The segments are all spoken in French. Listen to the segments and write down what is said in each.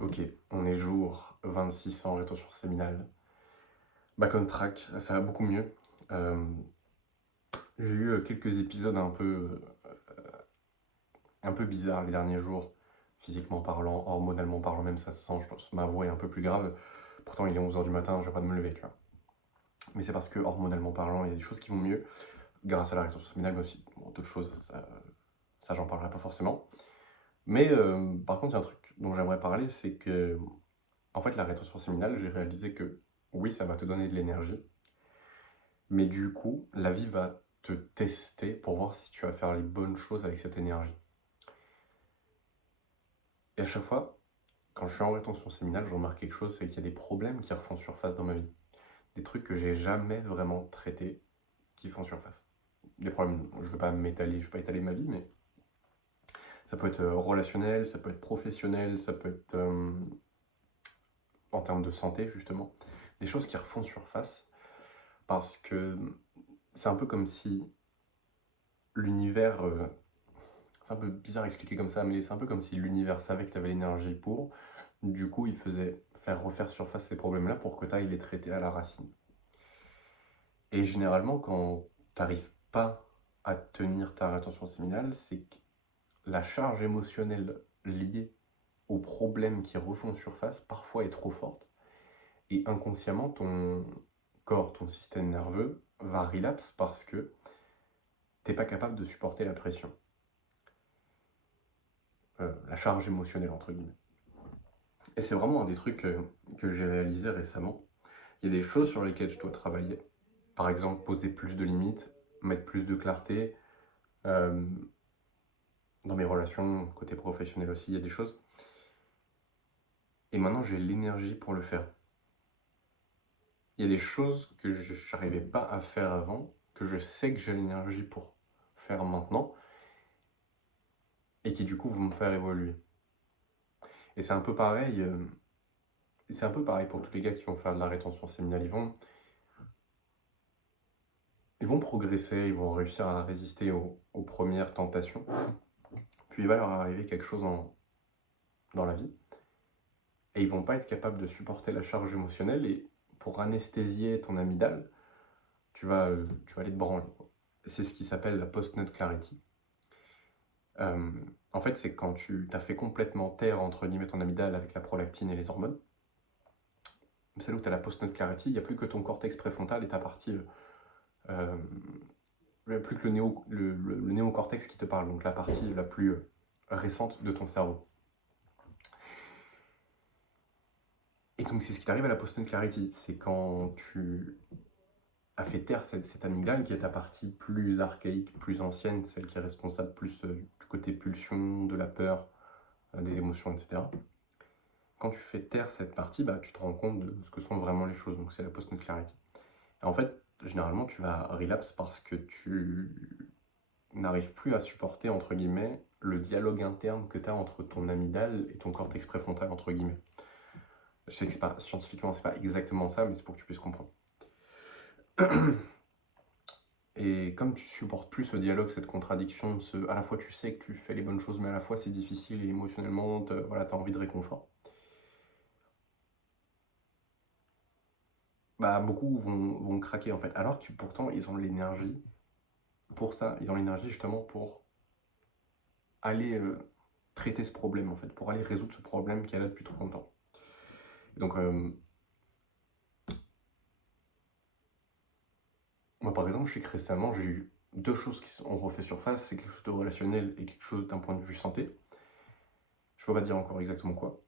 Ok, on est jour 26 en rétention séminale. Back on track, ça va beaucoup mieux. Euh, j'ai eu quelques épisodes un peu bizarres les derniers jours, physiquement parlant, hormonalement parlant, même ça se sent, je pense. Ma voix est un peu plus grave. Pourtant, il est 11h du matin, je vais pas de me lever, tu vois. Mais c'est parce que hormonalement parlant, il y a des choses qui vont mieux, grâce à la rétention séminale, mais aussi bon, d'autres choses, ça j'en parlerai pas forcément. Mais par contre, il y a un truc dont j'aimerais parler, c'est que en fait, la rétention séminale, j'ai réalisé que oui, ça va te donner de l'énergie, mais du coup, la vie va te tester pour voir si tu vas faire les bonnes choses avec cette énergie. Et à chaque fois, quand je suis en rétention séminale, je remarque quelque chose, c'est qu'il y a des problèmes qui refont surface dans ma vie. Des trucs que j'ai jamais vraiment traités qui font surface. Des problèmes, je ne veux pas m'étaler, je veux pas étaler ma vie, mais ça peut être relationnel, ça peut être professionnel, ça peut être en termes de santé, justement. Des choses qui refont surface parce que c'est un peu comme si l'univers, c'est un peu bizarre à expliquer comme ça, mais c'est un peu comme si l'univers savait que tu avais l'énergie pour. Du coup, il faisait faire refaire surface ces problèmes-là pour que tu ailles les traiter à la racine. Et généralement, quand tu n'arrives pas à tenir ta rétention séminale, c'est que la charge émotionnelle liée aux problèmes qui refont surface parfois est trop forte. Et inconsciemment, ton corps, ton système nerveux va relapse parce que tu n'es pas capable de supporter la pression. La charge émotionnelle, entre guillemets. Et c'est vraiment un des trucs que j'ai réalisé récemment. Il y a des choses sur lesquelles je dois travailler. Par exemple, poser plus de limites, mettre plus de clarté. euh, dans mes relations, côté professionnel aussi, il y a des choses. Et maintenant, j'ai l'énergie pour le faire. Il y a des choses que je n'arrivais pas à faire avant, que je sais que j'ai l'énergie pour faire maintenant, et qui du coup vont me faire évoluer. Et c'est un peu pareil pour tous les gars qui vont faire de la rétention séminale. Ils vont progresser, ils vont réussir à résister aux premières tentations. Puis il va leur arriver quelque chose dans la vie. Et ils vont pas être capables de supporter la charge émotionnelle. Et pour anesthésier ton amygdale, tu vas aller te branler. C'est ce qui s'appelle la post-nut clarity. Euh, en fait, c'est quand tu t'as fait complètement taire, entre guillemets, ton amygdale avec la prolactine et les hormones. C'est là où tu as la post-nut clarity, il n'y a plus que ton cortex préfrontal et ta partie euh, plus que le néocortex qui te parle, donc la partie la plus récente de ton cerveau. Et donc c'est ce qui t'arrive à la post-nut clarity, c'est quand tu as fait taire cette amygdale qui est ta partie plus archaïque, plus ancienne, celle qui est responsable plus du côté pulsion, de la peur, des émotions, etc. Quand tu fais taire cette partie, bah, tu te rends compte de ce que sont vraiment les choses, donc c'est la post-nut clarity. Et en fait, généralement, tu vas relapse parce que tu n'arrives plus à supporter, entre guillemets, le dialogue interne que tu as entre ton amygdale et ton cortex préfrontal, entre guillemets. Je sais que c'est pas, scientifiquement, c'est pas exactement ça, mais c'est pour que tu puisses comprendre. Et comme tu supportes plus ce dialogue, cette contradiction, à la fois tu sais que tu fais les bonnes choses, mais à la fois c'est difficile et émotionnellement, voilà, tu as envie de réconfort. Bah, beaucoup vont craquer en fait, alors que pourtant ils ont l'énergie pour ça, ils ont l'énergie justement pour aller traiter ce problème en fait, pour aller résoudre ce problème qui est là depuis trop longtemps. Et donc, moi par exemple, je sais que récemment j'ai eu deux choses qui ont refait surface, c'est quelque chose de relationnel et quelque chose d'un point de vue santé. Je peux pas dire encore exactement quoi,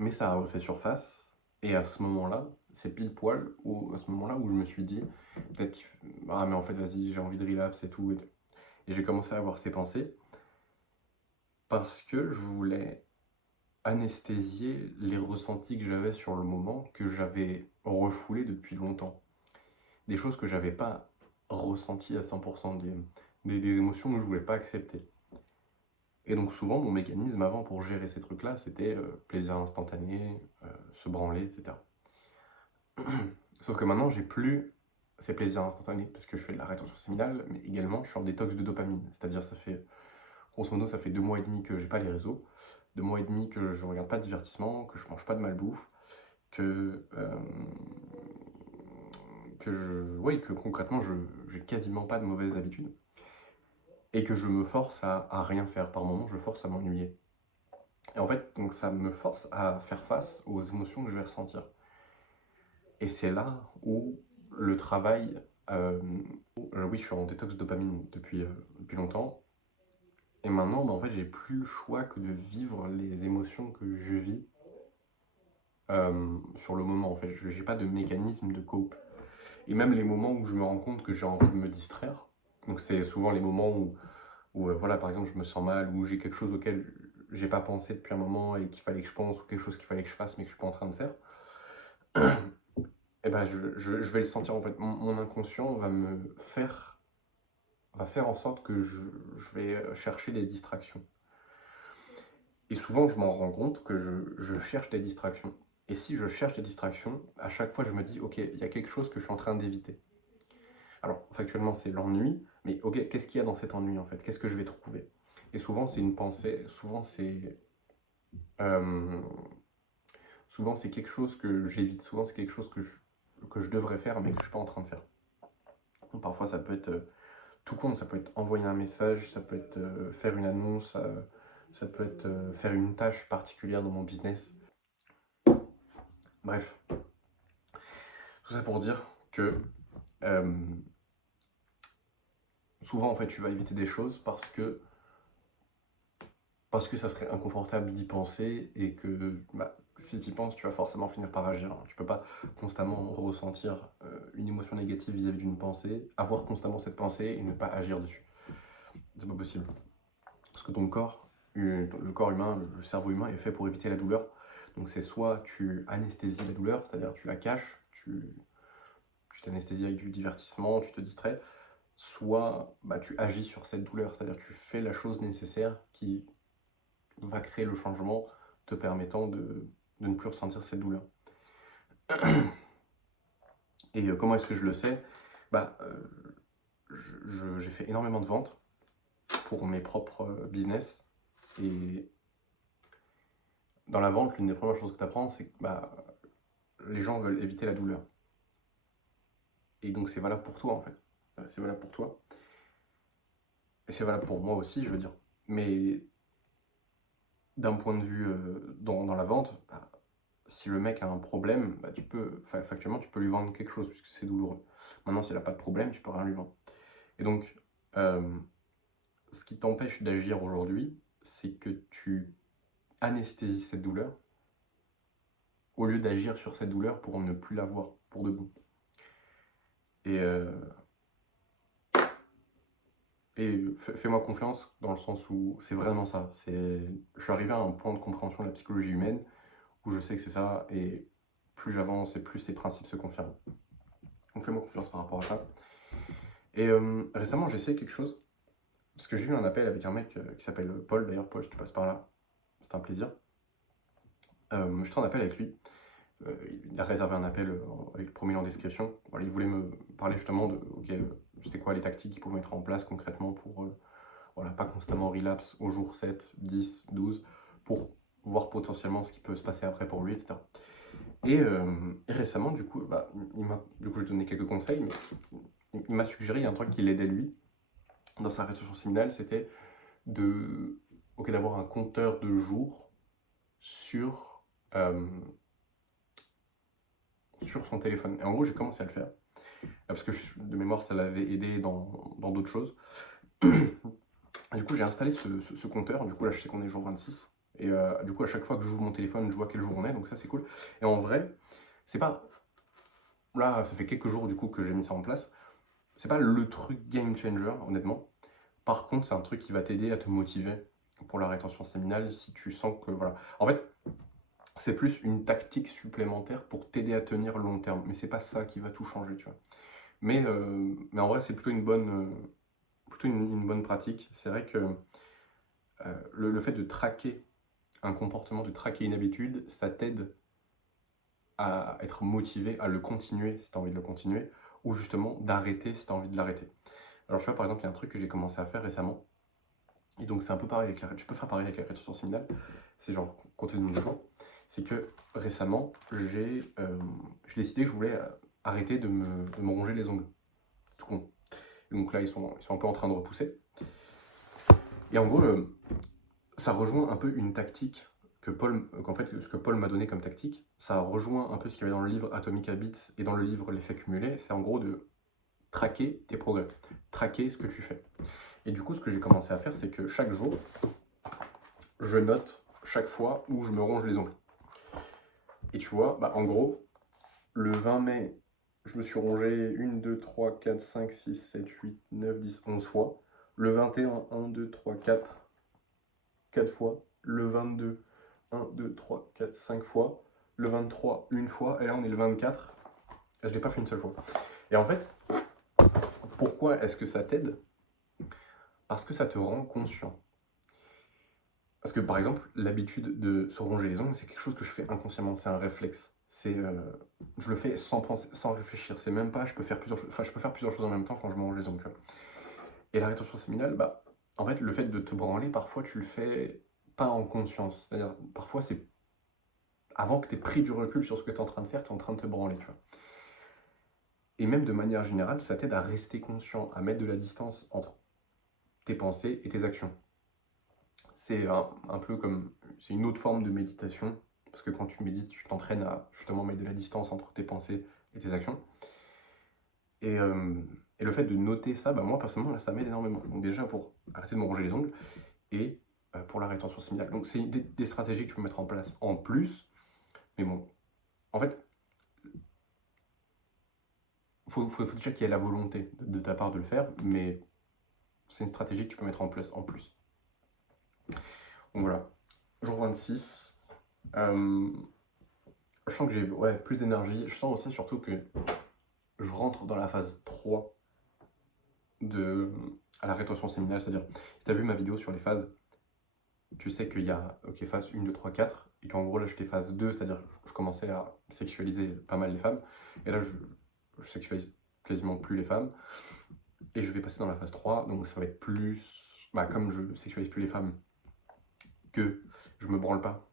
mais ça a refait surface. Et à ce moment-là, c'est pile poil à ce moment-là où je me suis dit, peut-être ah mais en fait vas-y, j'ai envie de relapse et tout. Et j'ai commencé à avoir ces pensées parce que je voulais anesthésier les ressentis que j'avais sur le moment, que j'avais refoulés depuis longtemps. Des choses que j'avais pas ressenties à 100%, des émotions que je voulais pas accepter. Et donc souvent, mon mécanisme avant pour gérer ces trucs-là, c'était plaisir instantané, se branler, etc. Sauf que maintenant, j'ai plus ces plaisirs instantanés parce que je fais de la rétention séminale, mais également je suis en détox de dopamine. C'est-à-dire, grosso modo, ça fait 2 mois et demi que j'ai pas les réseaux. mois et demi que je regarde pas de divertissement, que je mange pas de malbouffe, que, que concrètement, j'ai quasiment pas de mauvaises habitudes, et que je me force à rien faire. Par moment, je force à m'ennuyer. Et en fait, donc ça me force à faire face aux émotions que je vais ressentir. Et c'est là où le travail... oui, je suis en détox dopamine depuis longtemps. Et maintenant, en fait, j'ai plus le choix que de vivre les émotions que je vis sur le moment. En fait, je n'ai pas de mécanisme de cope. Et même les moments où je me rends compte que j'ai envie de me distraire, donc c'est souvent les moments où voilà, par exemple, je me sens mal, ou j'ai quelque chose auquel j'ai pas pensé depuis un moment et qu'il fallait que je pense, ou quelque chose qu'il fallait que je fasse mais que je suis pas en train de faire, et ben je vais le sentir en fait. Mon inconscient va faire en sorte que je vais chercher des distractions. Et souvent, je m'en rends compte que je cherche des distractions. Et si je cherche des distractions, à chaque fois, je me dis, ok, il y a quelque chose que je suis en train d'éviter. Alors, factuellement, c'est l'ennui, mais ok, qu'est-ce qu'il y a dans cet ennui en fait? Qu'est-ce que je vais trouver? Et souvent, c'est une pensée, euh, souvent, c'est quelque chose que j'évite, souvent, c'est quelque chose que je devrais faire, mais que je ne suis pas en train de faire. Donc, parfois, ça peut être tout con, ça peut être envoyer un message, ça peut être faire une annonce, ça peut être faire une tâche particulière dans mon business. Bref, tout ça pour dire que euh, souvent, en fait, tu vas éviter des choses parce que ça serait inconfortable d'y penser et que bah, si tu y penses, tu vas forcément finir par agir. Tu peux pas constamment ressentir une émotion négative vis-à-vis d'une pensée, avoir constamment cette pensée et ne pas agir dessus. C'est pas possible. Parce que ton corps, le corps humain, le cerveau humain est fait pour éviter la douleur. Donc c'est soit tu anesthésies la douleur, c'est-à-dire tu la caches, tu t'anesthésies avec du divertissement, tu te distrais, soit bah, tu agis sur cette douleur, c'est-à-dire tu fais la chose nécessaire qui va créer le changement te permettant de ne plus ressentir cette douleur. Et comment est-ce que je le sais? Bah, j'ai fait énormément de ventes pour mes propres business. Et dans la vente, l'une des premières choses que tu apprends, c'est que bah, les gens veulent éviter la douleur. Et donc c'est valable pour toi en fait. C'est valable pour toi. Et c'est valable pour moi aussi, je veux dire. Mais d'un point de vue dans la vente, bah, si le mec a un problème, bah, factuellement, tu peux lui vendre quelque chose puisque c'est douloureux. Maintenant, s'il n'a pas de problème, tu peux rien lui vendre. Et donc, ce qui t'empêche d'agir aujourd'hui, c'est que tu anesthésies cette douleur au lieu d'agir sur cette douleur pour ne plus l'avoir, pour de bon. Et, fais-moi confiance dans le sens où c'est vraiment ça. Je suis arrivé à un point de compréhension de la psychologie humaine où je sais que c'est ça, et plus j'avance et plus ces principes se confirment. Donc fais-moi confiance par rapport à ça. Et récemment, j'ai essayé quelque chose, parce que j'ai eu un appel avec un mec qui s'appelle Paul, d'ailleurs Paul, si tu passes par là, c'est un plaisir. Je suis en appel avec lui. Il a réservé un appel avec le premier en description. Voilà, il voulait me parler justement de c'était quoi les tactiques qu'il pouvait mettre en place concrètement pour voilà, pas constamment relapse au jour 7, 10, 12, pour voir potentiellement ce qui peut se passer après pour lui, etc. Et récemment, du coup, bah, je lui ai donné quelques conseils, mais il m'a suggéré un truc qui l'aidait lui dans sa rétention séminale, c'était d'avoir un compteur de jours euh, sur son téléphone. Et en gros, j'ai commencé à le faire, parce que de mémoire, ça l'avait aidé dans d'autres choses. Du coup, j'ai installé ce compteur. Du coup, là, je sais qu'on est jour 26. Et du coup, à chaque fois que j'ouvre mon téléphone, je vois quel jour on est. Donc ça, c'est cool. Et en vrai, c'est pas... Là, ça fait quelques jours, du coup, que j'ai mis ça en place. C'est pas le truc game changer, honnêtement. Par contre, c'est un truc qui va t'aider à te motiver pour la rétention séminale si tu sens que... Voilà. En fait, c'est plus une tactique supplémentaire pour t'aider à tenir long terme. Mais c'est pas ça qui va tout changer, tu vois. Mais en vrai, c'est plutôt une bonne pratique. C'est vrai que le fait de traquer un comportement, de traquer une habitude, ça t'aide à être motivé à le continuer si tu as envie de le continuer, ou justement d'arrêter si tu as envie de l'arrêter. Alors tu vois, par exemple, il y a un truc que j'ai commencé à faire récemment. Et donc c'est un peu pareil avec tu peux faire pareil avec la rétention séminale, c'est genre compter le nombre de jours. C'est que récemment, j'ai décidé que je voulais arrêter de me ronger les ongles. C'est tout con. Et donc là, ils sont un peu en train de repousser. Et en gros, ça rejoint un peu une tactique qu'en fait, ce que Paul m'a donné comme tactique, ça rejoint un peu ce qu'il y avait dans le livre Atomic Habits et dans le livre L'effet cumulé. C'est en gros de traquer tes progrès, traquer ce que tu fais. Et du coup, ce que j'ai commencé à faire, c'est que chaque jour, je note chaque fois où je me ronge les ongles. Et tu vois, bah, en gros, le 20 mai, je me suis rongé 1, 2, 3, 4, 5, 6, 7, 8, 9, 10, 11 fois. Le 21, 1, 2, 3, 4 fois. Le 22, 1, 2, 3, 4, 5 fois. Le 23, une fois. Et là, on est le 24. Je ne l'ai pas fait une seule fois. Et en fait, pourquoi est-ce que ça t'aide? Parce que ça te rend conscient. Parce que par exemple, l'habitude de se ronger les ongles, c'est quelque chose que je fais inconsciemment, c'est un réflexe. Je le fais sans penser, sans réfléchir. C'est même pas, je peux faire plusieurs choses, enfin, je peux faire plusieurs choses en même temps quand je me ronge les ongles. Tu vois. Et la rétention séminale, bah, en fait, le fait de te branler, parfois tu le fais pas en conscience. C'est-à-dire, parfois c'est avant que tu aies pris du recul sur ce que tu es en train de faire, tu es en train de te branler, tu vois. Et même de manière générale, ça t'aide à rester conscient, à mettre de la distance entre tes pensées et tes actions. C'est un peu comme, c'est une autre forme de méditation, parce que quand tu médites, tu t'entraînes à justement mettre de la distance entre tes pensées et tes actions. Et, euh, et le fait de noter ça, bah moi personnellement, là, ça m'aide énormément. Donc déjà pour arrêter de me ronger les ongles et pour la rétention séminale. Donc c'est des stratégies que tu peux mettre en place en plus. Mais bon, en fait, faut déjà qu'il y ait la volonté de ta part de le faire, mais c'est une stratégie que tu peux mettre en place en plus. Donc voilà, jour 26. Je sens que j'ai plus d'énergie. Je sens aussi surtout que je rentre dans la phase 3 à la rétention séminale. C'est-à-dire, si tu as vu ma vidéo sur les phases, tu sais qu'il y a phase 1, 2, 3, 4, et qu'en gros là j'étais phase 2, c'est-à-dire que je commençais à sexualiser pas mal les femmes, et là je sexualise quasiment plus les femmes, et je vais passer dans la phase 3, donc ça va être plus, bah, comme je sexualise plus les femmes, que je me branle pas,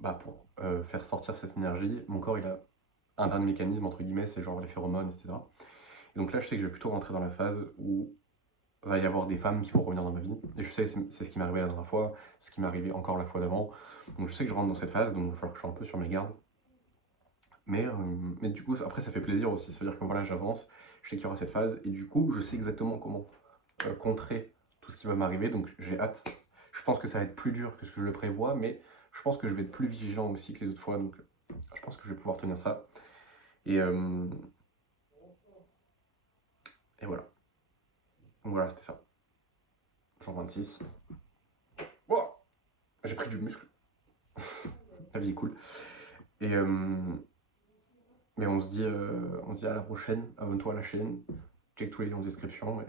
bah, pour faire sortir cette énergie, mon corps il a un dernier mécanisme entre guillemets, c'est genre les phéromones, etc. Et donc là je sais que je vais plutôt rentrer dans la phase où va y avoir des femmes qui vont revenir dans ma vie. Et je sais, c'est ce qui m'est arrivé la dernière fois, ce qui m'est arrivé encore la fois d'avant. Donc je sais que je rentre dans cette phase, donc il va falloir que je sois un peu sur mes gardes. Mais du coup, après, ça fait plaisir aussi. Ça veut dire que voilà, j'avance, je sais qu'il y aura cette phase, et du coup, je sais exactement comment contrer tout ce qui va m'arriver, donc j'ai hâte. Je pense que ça va être plus dur que ce que je le prévois, mais je pense que je vais être plus vigilant aussi que les autres fois, donc je pense que je vais pouvoir tenir ça. Et, euh, et voilà. Donc voilà, c'était ça. Jour 26. Oh, j'ai pris du muscle. La vie est cool. Et, mais on se dit à la prochaine. Abonne-toi à la chaîne. Check tous les liens en description. Et